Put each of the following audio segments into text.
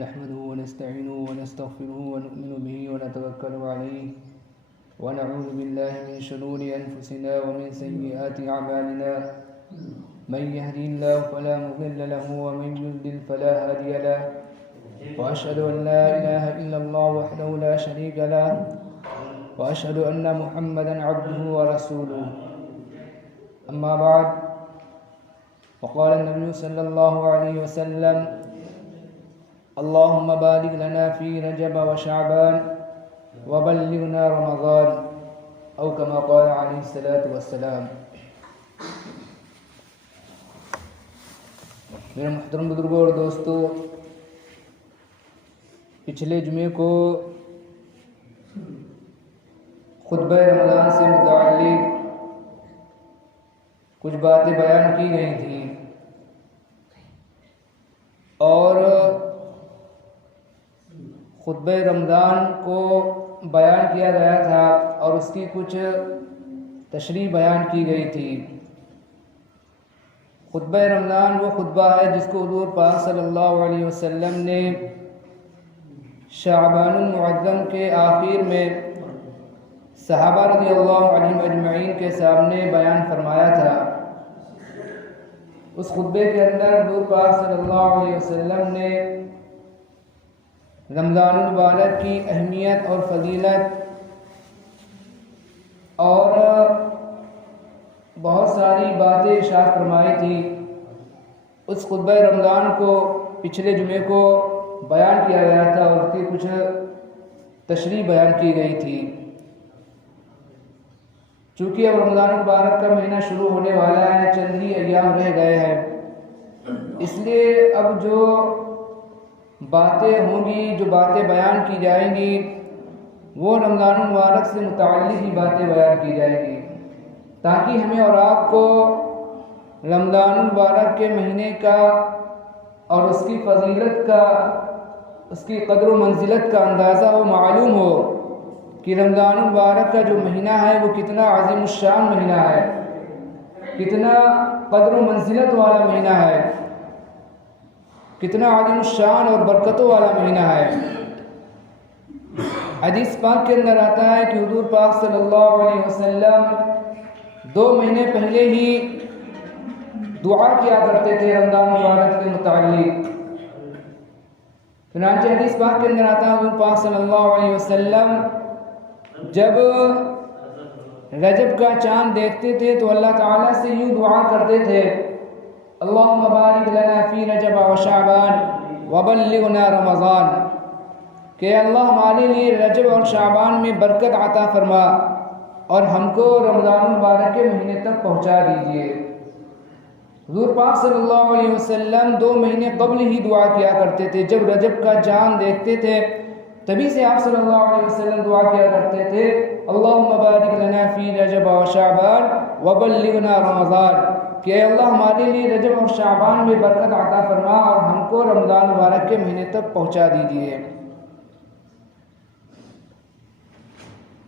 نحمده ونستعينه ونستغفره ونؤمن به ونتوكل عليه ونعوذ بالله من شرور أنفسنا ومن سيئات أعمالنا من يهدي الله فلا مضل له ومن يضلل فلا هادي له وأشهد أن لا إله إلا الله وحده لا شريك له وأشهد أن محمدا عبده ورسوله أما بعد وقال النبي صلى الله عليه وسلم اللهم بارك لنا في رجب وشعبان وبلغنا رمضان أو كما قال عليه الصلاة والسلام. میرے محترم بزرگوں اور دوستو، پچھلے جمعے کو خطبہ رمضان سے متعلق کچھ باتیں بیان کی گئی تھیں اور خطبہ رمضان کو بیان کیا گیا تھا اور اس کی کچھ تشریح بیان کی گئی تھی. خطبہ رمضان وہ خطبہ ہے جس کو حضور پاک صلی اللہ علیہ وسلم نے شعبان المعظم کے آخر میں صحابہ رضی اللہ عنہم اجمعین کے سامنے بیان فرمایا تھا. اس خطبے کے اندر حضور پاک صلی اللہ علیہ وسلم نے رمضان المبارک کی اہمیت اور فضیلت اور بہت ساری باتیں ارشاد فرمائی تھی. اس خطبہ رمضان کو پچھلے جمعے کو بیان کیا گیا تھا اور اس کی کچھ تشریح بیان کی گئی تھی. چونکہ اب رمضان المبارک کا مہینہ شروع ہونے والا ہے، چند ہی ایام رہ گئے ہیں، اس لیے اب جو باتیں ہوں گی، جو باتیں بیان کی جائیں گی، وہ رمضان المبارک سے متعلق ہی باتیں بیان کی جائیں گی، تاکہ ہمیں اور آپ کو رمضان المبارک کے مہینے کا اور اس کی فضیلت کا، اس کی قدر و منزلت کا اندازہ ہو، معلوم ہو کہ رمضان المبارک کا جو مہینہ ہے وہ کتنا عظیم الشان مہینہ ہے، کتنا قدر و منزلت والا مہینہ ہے، کتنا عظیم الشان اور برکتوں والا مہینہ ہے. حدیث پاک کے اندر آتا ہے کہ حضور پاک صلی اللہ علیہ وسلم 2 مہینے پہلے ہی دعا کیا کرتے تھے رمضان المبارک کے متعلق. چنانچہ حدیث پاک کے اندر آتا ہے حضور پاک صلی اللہ علیہ وسلم جب رجب کا چاند دیکھتے تھے تو اللہ تعالیٰ سے یوں دعا کرتے تھے، اللہم بارک لنا فی رجب و شعبان وبلغنا رمضان، کہ اللہ ہمارے لیے رجب اور شعبان میں برکت عطا فرما اور ہم کو رمضان المبارک کے مہینے تک پہنچا دیجیے. حضور پاک صلی اللہ علیہ وسلم 2 مہینے قبل ہی دعا کیا کرتے تھے. جب رجب کا چاند دیکھتے تھے تبھی سے آپ صلی اللہ علیہ وسلم دعا کیا کرتے تھے، اللہم بارک لنا فی رجب و شعبان وبلغنا رمضان، کہ اے اللہ ہمارے لیے رجب اور شعبان میں برکت عطا فرما اور ہم کو رمضان مبارک کے مہینے تک پہنچا دیجیے.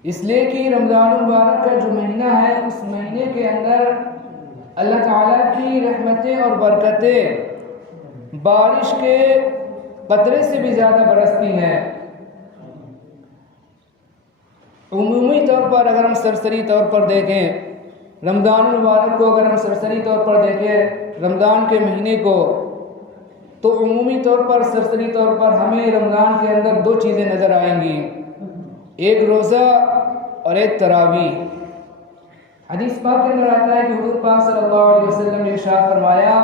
اس لیے کہ رمضان المبارک کا جو مہینہ ہے اس مہینے کے اندر اللہ تعالیٰ کی رحمتیں اور برکتیں بارش کے قطرے سے بھی زیادہ برستی ہیں. عمومی طور پر اگر ہم سرسری طور پر دیکھیں رمضان المبارک کو، اگر ہم سرسری طور پر دیکھیں رمضان کے مہینے کو، تو عمومی طور پر سرسری طور پر ہمیں رمضان کے اندر 2 چیزیں نظر آئیں گی، ایک روزہ اور ایک تراویح. حدیث پاک کے اندر آتا ہے کہ حضور پاک صلی اللہ علیہ وسلم نے ارشاد فرمایا،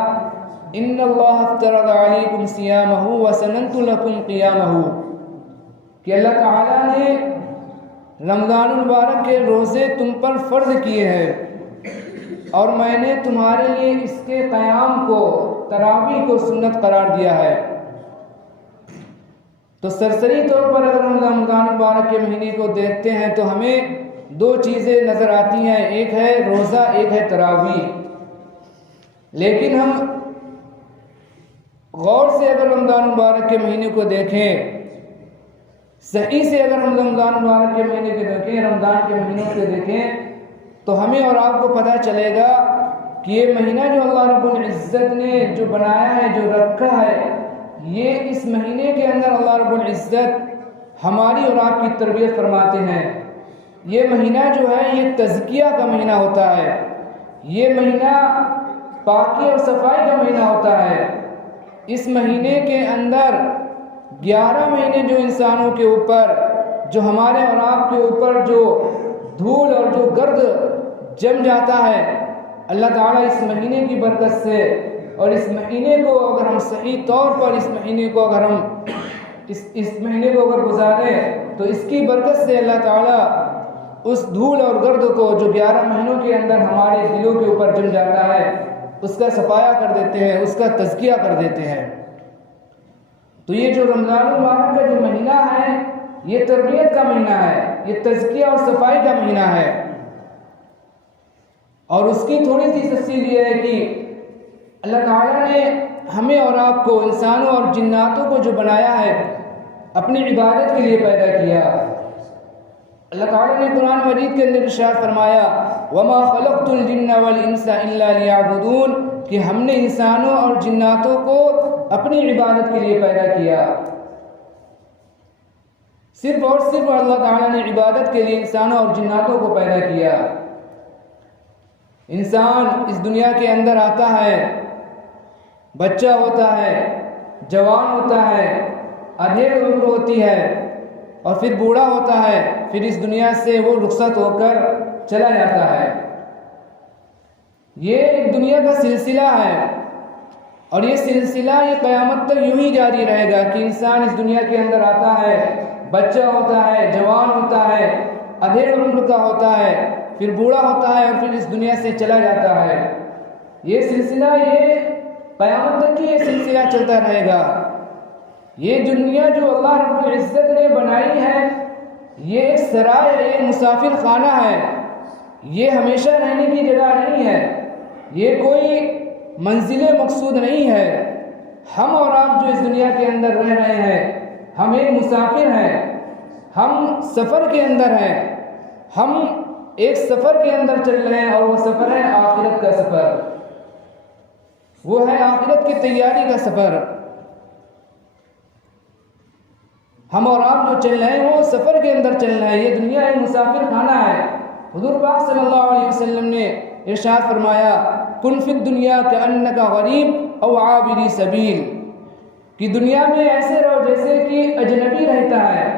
ان اللہ افترض علیکم صیامہ وسننت لکم قیامہ، کہ اللہ تعالیٰ نے رمضان المبارک کے روزے تم پر فرض کیے ہیں اور میں نے تمہارے لیے اس کے قیام کو، تراویح کو سنت قرار دیا ہے. تو سرسری طور پر اگر ہم رمضان المبارک کے مہینے کو دیکھتے ہیں تو ہمیں 2 چیزیں نظر آتی ہیں، ایک ہے روزہ، ایک ہے تراویح. لیکن ہم غور سے اگر رمضان المبارک کے مہینے کو دیکھیں، صحیح سے اگر ہم رمضان المبارک کے مہینے کو دیکھیں، رمضان کے مہینے کو دیکھیں، تو ہمیں اور آپ کو پتہ چلے گا کہ یہ مہینہ جو اللہ رب العزت نے جو بنایا ہے، جو رکھا ہے، یہ اس مہینے کے اندر اللہ رب العزت ہماری اور آپ کی تربیت فرماتے ہیں۔ یہ مہینہ جو ہے یہ تزکیہ کا مہینہ ہوتا ہے، یہ مہینہ پاکی اور صفائی کا مہینہ ہوتا ہے۔ اس مہینے کے اندر 11 مہینے جو انسانوں کے اوپر، جو ہمارے اور آپ کے اوپر جو دھول اور جو گرد جم جاتا ہے، اللہ تعالیٰ اس مہینے کی برکت سے اور اس مہینے کو اگر ہم صحیح طور پر اس مہینے کو اگر گزاریں تو اس کی برکت سے اللہ تعالیٰ اس دھول اور گرد کو جو 11 مہینوں کے اندر ہمارے دلوں کے اوپر جم جاتا ہے اس کا صفایا کر دیتے ہیں، اس کا تزکیہ کر دیتے ہیں۔ تو یہ جو رمضان المبارک کا جو مہینہ ہے یہ تربیت کا مہینہ ہے، یہ تزکیہ اور صفائی کا مہینہ ہے۔ اور اس کی تھوڑی سی تفصیل یہ ہے کہ اللہ تعالیٰ نے ہمیں اور آپ کو، انسانوں اور جناتوں کو جو بنایا ہے اپنی عبادت کے لیے پیدا کیا۔ اللہ تعالیٰ نے قرآن مجید کے اندر ارشاد فرمایا وَمَا خَلَقْتُ الْجِنَّ وَالْإِنسَ إِلَّا لِيَعْبُدُونَ، کہ ہم نے انسانوں اور جناتوں کو اپنی عبادت کے لیے پیدا کیا۔ صرف اور صرف اللہ تعالیٰ نے عبادت کے لیے انسانوں اور جناتوں کو پیدا کیا۔ انسان اس دنیا کے اندر آتا ہے، بچہ ہوتا ہے، جوان ہوتا ہے، ادھیڑ عمر ہوتی ہے اور پھر بوڑھا ہوتا ہے، پھر اس دنیا سے وہ رخصت ہو کر چلا جاتا ہے۔ یہ ایک دنیا کا سلسلہ ہے اور یہ سلسلہ یہ قیامت تک یوں ہی جاری رہے گا کہ انسان اس دنیا کے اندر آتا ہے، بچہ ہوتا ہے، جوان ہوتا ہے، ادھیڑ عمر کا ہوتا ہے، پھر بوڑھا ہوتا ہے اور پھر اس دنیا سے چلا جاتا ہے۔ یہ سلسلہ یہ قیامت تک یہ سلسلہ چلتا رہے گا۔ یہ دنیا جو اللہ رب العزت نے بنائی ہے یہ ایک سرائے ہے، ایک مسافر خانہ ہے، یہ ہمیشہ رہنے کی جگہ نہیں ہے، یہ کوئی منزل مقصود نہیں ہے۔ ہم اور آپ جو اس دنیا کے اندر رہ رہے ہیں ہم ایک مسافر ہیں، ہم سفر کے اندر ہیں، ہم ایک سفر کے اندر چل رہے ہیں اور وہ سفر ہے آخرت کا سفر، وہ ہے آخرت کی تیاری کا سفر۔ ہم اور آپ جو چل رہے ہیں وہ سفر کے اندر چل رہے ہیں، یہ دنیا ایک مسافر خانہ ہے۔ حضور پاک صلی اللہ علیہ وسلم نے ارشاد فرمایا کن فی الدنیا کأنک غریب او عابر سبیل، کہ دنیا میں ایسے رہو جیسے کہ اجنبی رہتا ہے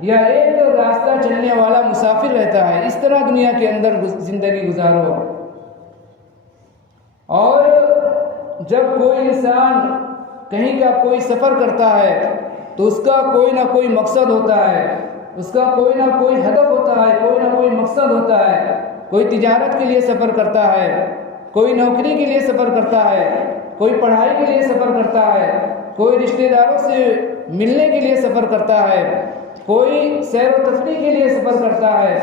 یا ایک راستہ چلنے والا مسافر رہتا ہے، اس طرح دنیا کے اندر زندگی گزارو۔ اور جب کوئی انسان کہیں کا کوئی سفر کرتا ہے تو اس کا کوئی نہ کوئی مقصد ہوتا ہے، اس کا کوئی نہ کوئی ہدف ہوتا ہے، کوئی نہ کوئی مقصد ہوتا ہے۔ کوئی تجارت کے لیے سفر کرتا ہے، کوئی نوکری کے لیے سفر کرتا ہے، کوئی پڑھائی کے لیے سفر کرتا ہے، کوئی رشتہ داروں سے ملنے کے لیے سفر کرتا ہے، کوئی سیر و تفریح کے لیے سفر کرتا ہے،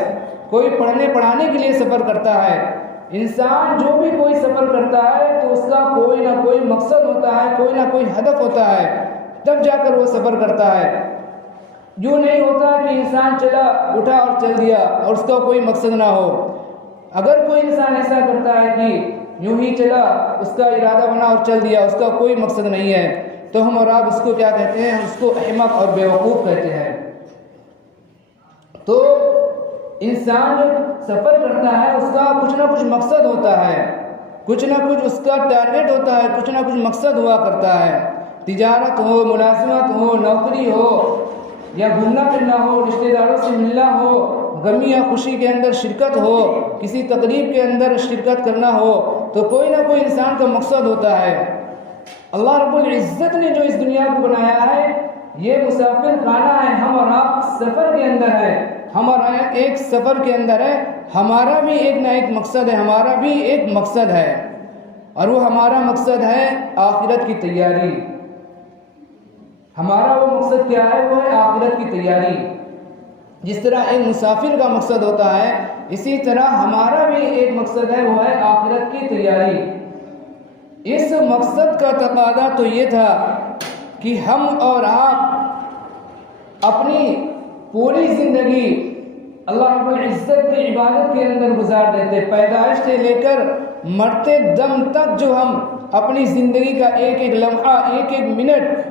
کوئی پڑھنے پڑھانے کے لیے سفر کرتا ہے۔ انسان جو بھی کوئی سفر کرتا ہے تو اس کا کوئی نہ کوئی مقصد ہوتا ہے، کوئی نہ کوئی ہدف ہوتا ہے، تب جا کر وہ سفر کرتا ہے۔ یوں نہیں ہوتا کہ انسان چلا اٹھا اور چل دیا اور اس کا کوئی مقصد نہ ہو۔ اگر کوئی انسان ایسا کرتا ہے کہ یوں ہی چلا، اس کا ارادہ بنا اور چل دیا، اس کا کوئی مقصد نہیں ہے، تو ہم اور آپ اس کو کیا کہتے ہیں؟ اس کو احمق اور بیوقوف کہتے ہیں۔ تو انسان جو سفر کرتا ہے اس کا کچھ نہ کچھ مقصد ہوتا ہے، کچھ نہ کچھ اس کا ٹارگٹ ہوتا ہے، کچھ نہ کچھ مقصد ہوا کرتا ہے۔ تجارت ہو، ملازمت ہو، نوکری ہو یا گھومنا پھرنا ہو، رشتہ داروں سے ملنا ہو، غمی یا خوشی کے اندر شرکت ہو، کسی تقریب کے اندر شرکت کرنا ہو، تو کوئی نہ کوئی انسان کا مقصد ہوتا ہے۔ اللہ رب العزت نے جو اس دنیا کو بنایا ہے یہ مسافر خانہ ہے، ہم اور آپ سفر کے اندر ہے، ہم اور آپ ایک سفر کے اندر ہے، ہمارا بھی ایک نہ ایک مقصد ہے، ہمارا بھی ایک مقصد ہے، اور وہ ہمارا مقصد ہے آخرت کی تیاری۔ ہمارا وہ مقصد کیا ہے؟ وہ ہے آخرت کی تیاری۔ جس طرح ایک مسافر کا مقصد ہوتا ہے اسی طرح ہمارا بھی ایک مقصد ہے، وہ ہے آخرت کی تیاری۔ اس مقصد کا تقاضا تو یہ تھا کہ ہم اور آپ اپنی پوری زندگی اللہ رب العزت کی عبادت کے اندر گزار دیتے، پیدائش سے لے کر مرتے دم تک جو ہم اپنی زندگی کا ایک ایک لمحہ، ایک ایک منٹ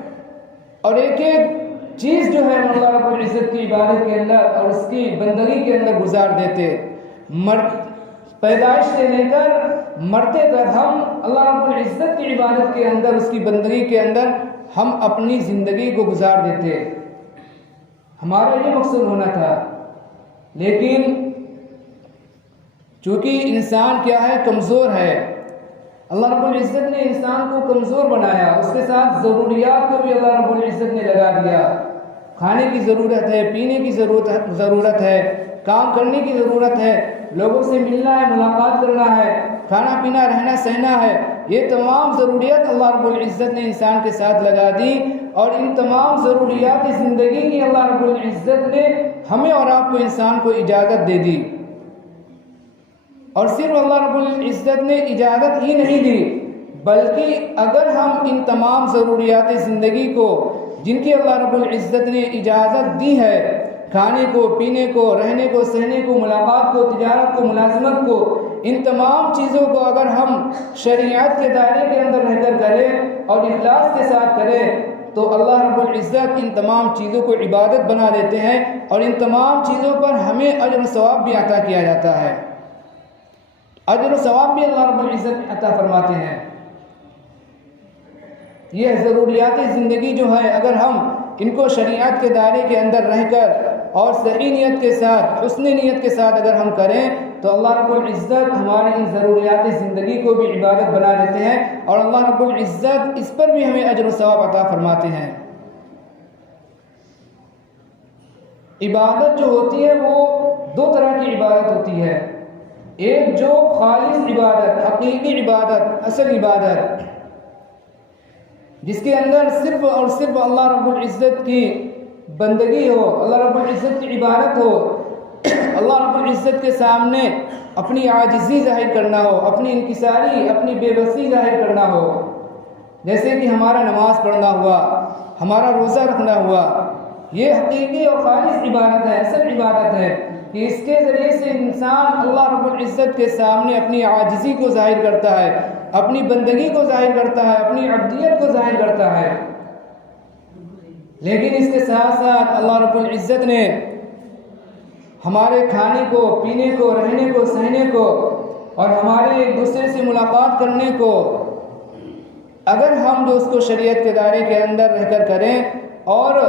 اور ایک ایک چیز جو ہے اللہ رب العزت کی عبادت کے اندر اور اس کی بندگی کے اندر گزار دیتے. پیدائش سے لے کر مرتے تک ہم اللہ رب العزت کی عبادت کے اندر، اس کی بندگی کے اندر ہم اپنی زندگی کو گزار دیتے. ہمارا یہ مقصد ہونا تھا. لیکن چونکہ انسان کیا ہے، کمزور ہے. اللہ رب العزت نے انسان کو کمزور بنایا، اس کے ساتھ ضروریات کو بھی اللہ رب العزت نے لگا دیا. کھانے کی ضرورت ہے، پینے کی ضرورت ہے، کام کرنے کی ضرورت ہے، لوگوں سے ملنا ہے، ملاقات کرنا ہے، کھانا پینا، رہنا سہنا ہے. یہ تمام ضروریات اللہ رب العزت نے انسان کے ساتھ لگا دی، اور ان تمام ضروریات زندگی کی اللہ رب العزت نے ہمیں اور آپ کو، انسان کو اجازت دے دی. اور صرف اللہ رب العزت نے اجازت ہی نہیں دی، بلکہ اگر ہم ان تمام ضروریات زندگی کو، جن کی اللہ رب العزت نے اجازت دی ہے، کھانے کو، پینے کو، رہنے کو، سہنے کو، ملاقات کو، تجارت کو، ملازمت کو، ان تمام چیزوں کو اگر ہم شریعت کے دائرے کے اندر رہ کر کریں اور اخلاص کے ساتھ کریں، تو اللہ رب العزت ان تمام چیزوں کو عبادت بنا دیتے ہیں، اور ان تمام چیزوں پر ہمیں اجر و ثواب بھی عطا کیا جاتا ہے. اجر و ثواب بھی اللہ رب العزت عطا فرماتے ہیں. یہ ضروریات زندگی جو ہے، اگر ہم ان کو شریعت کے دائرے کے اندر رہ کر اور صحیح نیت کے ساتھ، حسن نیت کے ساتھ اگر ہم کریں، تو اللہ رب العزت ہماری ان ضروریات زندگی کو بھی عبادت بنا دیتے ہیں، اور اللہ رب العزت اس پر بھی ہمیں اجر و ثواب عطا فرماتے ہیں. عبادت جو ہوتی ہے وہ دو طرح کی عبادت ہوتی ہے. ایک جو خالص عبادت، حقیقی عبادت، اصل عبادت، جس کے اندر صرف اور صرف اللہ رب العزت کی بندگی ہو، اللہ رب العزت کی عبادت ہو، اللہ رب العزت کے سامنے اپنی عاجزی ظاہر کرنا ہو، اپنی انکساری، اپنی بے بسی ظاہر کرنا ہو. جیسے کہ ہمارا نماز پڑھنا ہوا، ہمارا روزہ رکھنا ہوا، یہ حقیقی اور خالص عبادت ہے، اصل عبادت ہے، کہ اس کے ذریعے سے انسان اللہ رب العزت کے سامنے اپنی عاجزی کو ظاہر کرتا ہے، اپنی بندگی کو ظاہر کرتا ہے، اپنی عبدیت کو ظاہر کرتا ہے. لیکن اس کے ساتھ ساتھ اللہ رب العزت نے ہمارے کھانے کو، پینے کو، رہنے کو، سہنے کو، اور ہمارے ایک دوسرے سے ملاقات کرنے کو، اگر ہم جو اس کو شریعت کے دائرے کے اندر رہ کر کریں اور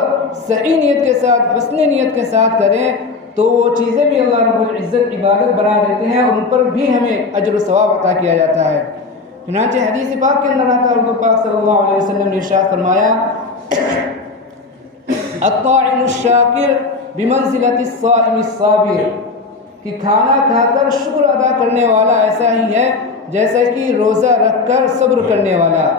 صحیح نیت کے ساتھ، حسن نیت کے ساتھ کریں، تو وہ چیزیں بھی اللہ رب العزت عبادت بنا دیتے ہیں، اور ان پر بھی ہمیں اجر و ثواب عطا کیا جاتا ہے. چنانچہ حدیث پاک کے اندر آتا ہے، حضور پاک صلی اللہ علیہ وسلم نے ارشاد فرمایا، الطاعم الشاکر بمنزلۃ الصائم الصابر، کہ کھانا کھا کر شکر ادا کرنے والا ایسا ہی ہے جیسا کہ روزہ رکھ کر صبر کرنے والا.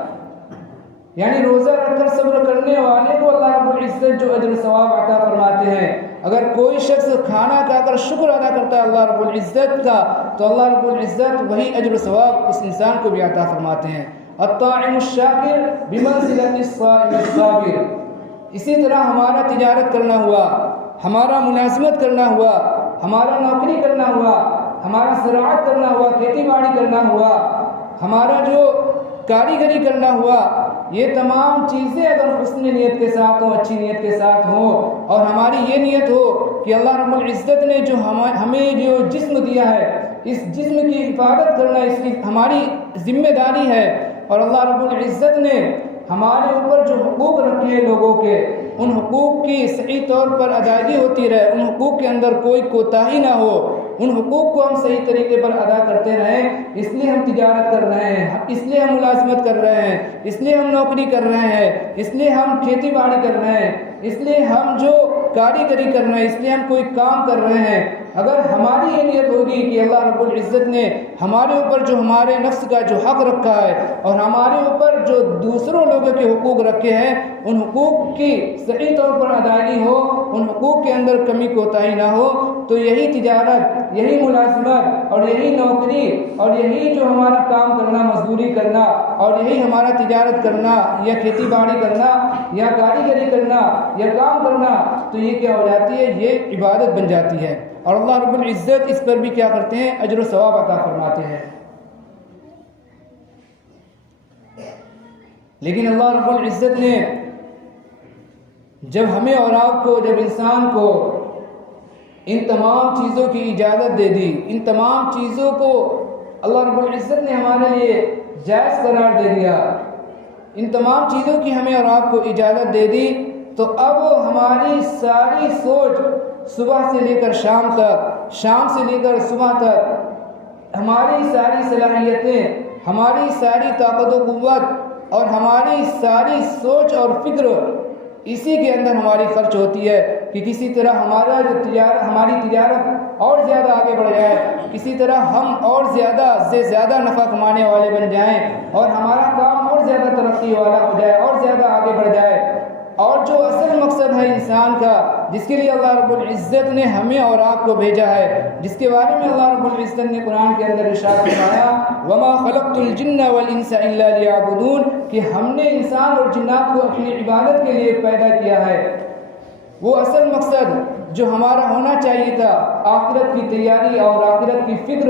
یعنی روزہ رکھ کر صبر کرنے والے کو اللہ رب العزت جو اجر و ثواب عطا فرماتے ہیں. اگر کوئی شخص کھانا کھا کر شکر ادا کرتا ہے اللہ رب العزت کا، تو اللہ رب العزت وہی اجر و ثواب اس انسان کو بھی عطا فرماتے ہیں. الطاعم الشاکر بمنزلۃ الصائم الصابر. اسی طرح ہمارا تجارت کرنا ہوا، ہمارا ملازمت کرنا ہوا، ہمارا نوکری کرنا ہوا، ہمارا زراعت کرنا ہوا، کھیتی باڑی کرنا ہوا، ہمارا جو کاریگری کرنا ہوا، یہ تمام چیزیں اگر حسن نیت کے ساتھ ہوں، اچھی نیت کے ساتھ ہوں، اور ہماری یہ نیت ہو کہ اللہ رب العزت نے جو ہمیں جو جسم دیا ہے، اس جسم کی حفاظت کرنا اس کی ہماری ذمہ داری ہے، اور اللہ رب العزت نے ہمارے اوپر جو حقوق رکھے ہیں لوگوں کے، ان حقوق کی صحیح طور پر ادائیگی ہوتی رہے، ان حقوق کے اندر کوئی کوتاہی نہ ہو، ان حقوق کو ہم صحیح طریقے پر ادا کرتے رہیں. اس لیے ہم تجارت کر رہے ہیں، اس لیے ہم ملازمت کر رہے ہیں، اس لیے ہم نوکری کر رہے ہیں، اس لیے ہم کھیتی باڑی کر رہے ہیں، اس لیے ہم جو کاریگری کر رہے ہیں، اس لیے ہم کوئی کام کر رہے ہیں. اگر ہماری یہ نیت ہوگی کہ اللہ رب العزت نے ہمارے اوپر جو ہمارے نفس کا جو حق رکھا ہے، اور ہمارے اوپر جو دوسروں لوگوں کے حقوق رکھے ہیں، ان حقوق کی صحیح طور پر ادائیگی ہو، ان حقوق کے اندر کمی کوتاہی نہ ہو، تو یہی تجارت، یہی ملازمت، اور یہی نوکری، اور یہی جو ہمارا کام کرنا، مزدوری کرنا، اور یہی ہمارا تجارت کرنا، یا کھیتی باڑی کرنا، یا کاریگری کرنا، یا کام کرنا، تو یہ کیا ہو جاتی ہے؟ یہ عبادت بن جاتی ہے. اور اللہ رب العزت اس پر بھی کیا کرتے ہیں؟ اجر و ثواب عطا فرماتے ہیں. لیکن اللہ رب العزت نے جب ہمیں اور آپ کو، جب انسان کو ان تمام چیزوں کی اجازت دے دی، ان تمام چیزوں کو اللہ رب العزت نے ہمارے لیے جائز قرار دے دیا، ان تمام چیزوں کی ہمیں اور آپ کو اجازت دے دی، تو اب ہماری ساری سوچ صبح سے لے کر شام تک، شام سے لے کر صبح تک، ہماری ساری صلاحیتیں، ہماری ساری طاقت و قوت اور ہماری ساری سوچ اور فکر اسی کے اندر ہماری خرچ ہوتی ہے کہ کسی طرح ہماری تجارت اور زیادہ آگے بڑھ جائے، کسی طرح ہم اور زیادہ سے زیادہ نفع کمانے والے بن جائیں اور ہمارا کام اور زیادہ ترقی والا ہو جائے اور زیادہ آگے بڑھ جائے۔ اور جو اصل مقصد ہے انسان کا، جس کے لیے اللہ رب العزت نے ہمیں اور آپ کو بھیجا ہے، جس کے بارے میں اللہ رب العزت نے قرآن کے اندر ارشاد فرمایا وَمَا خَلَقْتُ الْجِنَّ وَالْإِنسَ إِلَّا لِيَعْبُدُونَ، کہ ہم نے انسان اور جنات کو اپنی عبادت کے لیے پیدا کیا ہے۔ وہ اصل مقصد جو ہمارا ہونا چاہیے تھا، آخرت کی تیاری اور آخرت کی فکر،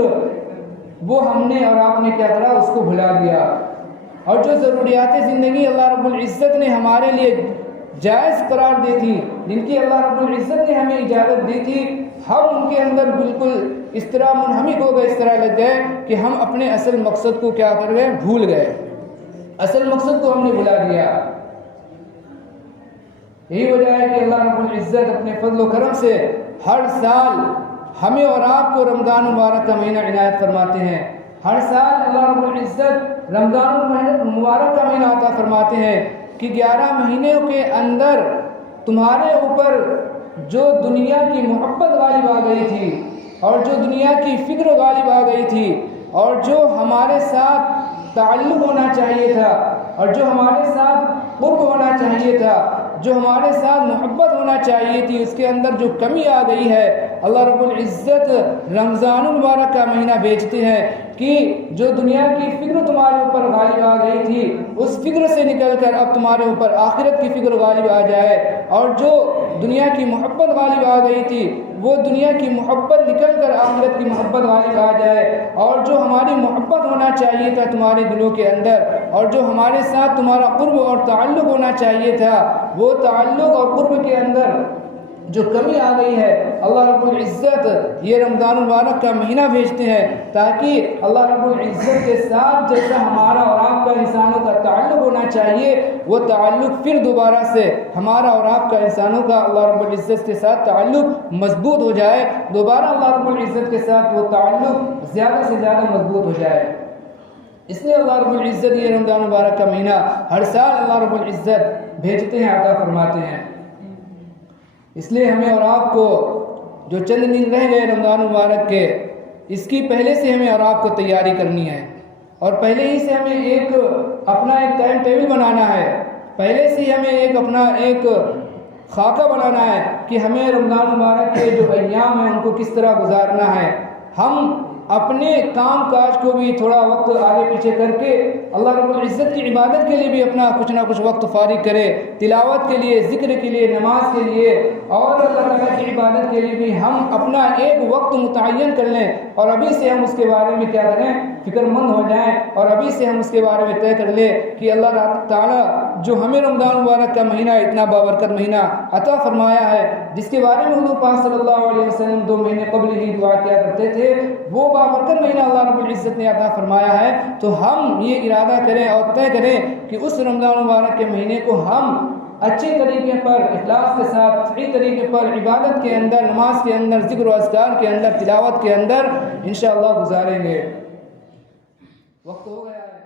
وہ ہم نے اور آپ نے کیا کرا، اس کو بھلا دیا۔ اور جو ضروریات زندگی اللہ رب العزت نے ہمارے لیے جائز قرار دی تھی، جن کی اللہ رب العزت نے ہمیں اجازت دی تھی، ہم ان کے اندر بالکل اس طرح منہمک ہو گئے، اس طرح لگ گئے کہ ہم اپنے اصل مقصد کو کیا کر گئے، بھول گئے، اصل مقصد کو ہم نے بھلا دیا۔ یہی وجہ ہے کہ اللہ رب العزت اپنے فضل و کرم سے ہر سال ہمیں اور آپ کو رمضان المبارک کا مہینہ عنایت فرماتے ہیں۔ ہر سال اللہ رب العزت رمضان المبارک کا مہینہ عطا فرماتے ہیں کہ 11 مہینوں کے اندر تمہارے اوپر جو دنیا کی محبت غالب آ گئی تھی اور جو دنیا کی فکر غالب آ گئی تھی اور جو ہمارے ساتھ تعلق ہونا چاہیے تھا اور جو ہمارے ساتھ قرب ہونا چاہیے تھا، جو ہمارے ساتھ محبت ہونا چاہیے تھی، اس کے اندر جو کمی آ گئی ہے، اللہ رب العزت رمضان المبارک کا مہینہ بھیجتے ہیں کہ جو دنیا کی فکر تمہارے اوپر غالب آ گئی تھی، اس فکر سے نکل کر اب تمہارے اوپر آخرت کی فکر غالب آ جائے، اور جو دنیا کی محبت غالب آ گئی تھی، وہ دنیا کی محبت نکل کر آخرت کی محبت غالب آ جائے، اور جو ہماری محبت ہونا چاہیے تھا تمہارے دلوں کے اندر، اور جو ہمارے ساتھ تمہارا قرب اور تعلق ہونا چاہیے تھا، وہ تعلق اور قرب کے اندر جو کمی آ گئی ہے، اللہ رب العزت یہ رمضان المبارک کا مہینہ بھیجتے ہیں تاکہ اللہ رب العزت کے ساتھ جیسا ہمارا اور آپ کا انسانوں کا تعلق ہونا چاہیے، وہ تعلق پھر دوبارہ سے ہمارا اور آپ کا انسانوں کا اللہ رب العزت کے ساتھ تعلق مضبوط ہو جائے، دوبارہ اللہ رب العزت کے ساتھ وہ تعلق زیادہ سے زیادہ مضبوط ہو جائے۔ اس لیے اللہ رب العزت یہ رمضان المبارک کا مہینہ ہر سال اللہ رب العزت بھیجتے ہیں، عطا فرماتے ہیں۔ اس لیے ہمیں اور آپ کو جو چند دن رہ گئے رمضان المبارک کے، اس کی پہلے سے ہمیں اور آپ کو تیاری کرنی ہے، اور پہلے ہی سے ہمیں اپنا ایک ٹائم ٹیبل بنانا ہے، پہلے سے ہی ہمیں اپنا ایک خاکہ بنانا ہے کہ ہمیں رمضان المبارک کے جو ایام ہیں ان کو کس طرح گزارنا ہے۔ ہم اپنے کام کاج کو بھی تھوڑا وقت آگے پیچھے کر کے اللہ رب العزت کی عبادت کے لیے بھی اپنا کچھ نہ کچھ وقت فارغ کرے، تلاوت کے لیے، ذکر کے لیے، نماز کے لیے اور اللہ تعالیٰ کی عبادت کے لیے بھی ہم اپنا ایک وقت متعین کر لیں، اور ابھی سے ہم اس کے بارے میں کیا کریں، فکر مند ہو جائیں، اور ابھی سے ہم اس کے بارے میں طے کر لیں کہ اللہ تعالیٰ جو ہمیں رمضان مبارک کا مہینہ اتنا بابرکت مہینہ عطا فرمایا ہے، جس کے بارے میں حضور پاک صلی اللہ علیہ وسلم 2 مہینے قبل ہی دعا کیا کرتے تھے، وہ بابرکت مہینہ اللہ رب العزت نے عطا فرمایا ہے، تو ہم یہ ارادہ کریں اور طے کریں کہ اس رمضان مبارک کے مہینے کو ہم اچھے طریقے پر، اخلاص کے ساتھ، صحیح طریقے پر عبادت کے اندر، نماز کے اندر، ذکر و اذکار کے اندر، تلاوت کے اندر انشاءاللہ گزاریں گے۔ وقت ہو گیا ہے۔